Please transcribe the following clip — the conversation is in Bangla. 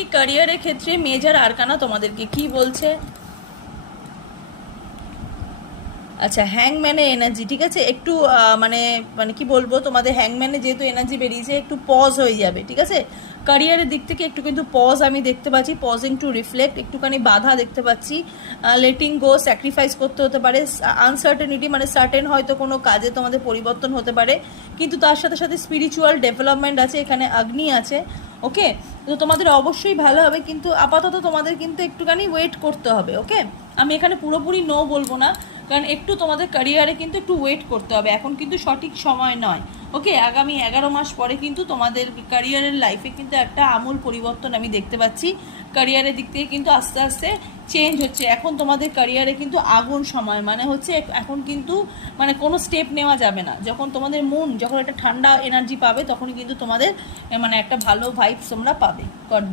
দেখে ক্যারিয়ারের ক্ষেত্রে মেজর আরকানা তোমাদেরকে কি বলছে। আচ্ছা, হ্যাংম্যানের এনার্জি, ঠিক আছে, একটু মানে মানে কি বলবো, তোমাদের হ্যাংম্যানে যেহেতু এনার্জি বেরিয়েছে একটু পজ হয়ে যাবে, ঠিক আছে। ক্যারিয়ারের দিক থেকে একটু কিন্তু পজ আমি দেখতে পাচ্ছি, পজিং টু রিফ্লেক্ট, একটুখানি বাধা দেখতে পাচ্ছি, লেটিং গো, স্যাক্রিফাইস করতে হতে পারে, আনসার্টেনিটি মানে সার্টেন হয়তো কোনো কাজে তোমাদের পরিবর্তন হতে পারে, কিন্তু তার সাথে সাথে স্পিরিচুয়াল ডেভেলপমেন্ট আছে, এখানে অগ্নি আছে। ওকে, তো তোমাদের অবশ্যই ভালো হবে, কিন্তু আপাতত তোমাদের কিন্তু একটুখানি ওয়েট করতে হবে। ওকে, আমি এখানে পুরোপুরি নো বলবো না, কারণ একটু তোমাদের ক্যারিয়ারে কিন্তু একটু ওয়েট করতে হবে, এখন কিন্তু সঠিক সময় নয়। ওকে, আগামী 11 মাস পরে কিন্তু তোমাদের ক্যারিয়ারের লাইফে কিন্তু একটা আমূল পরিবর্তন আমি দেখতে পাচ্ছি। ক্যারিয়ারের দিক থেকে কিন্তু আস্তে আস্তে চেঞ্জ হচ্ছে। এখন তোমাদের ক্যারিয়ারে কিন্তু আগুন সময়, মানে হচ্ছে এখন কিন্তু মানে কোনো স্টেপ নেওয়া যাবে না। যখন তোমাদের মন যখন একটা ঠান্ডা এনার্জি পাবে তখনই কিন্তু তোমাদের মানে একটা ভালো ভাইবস তোমরা পাবে। God bless.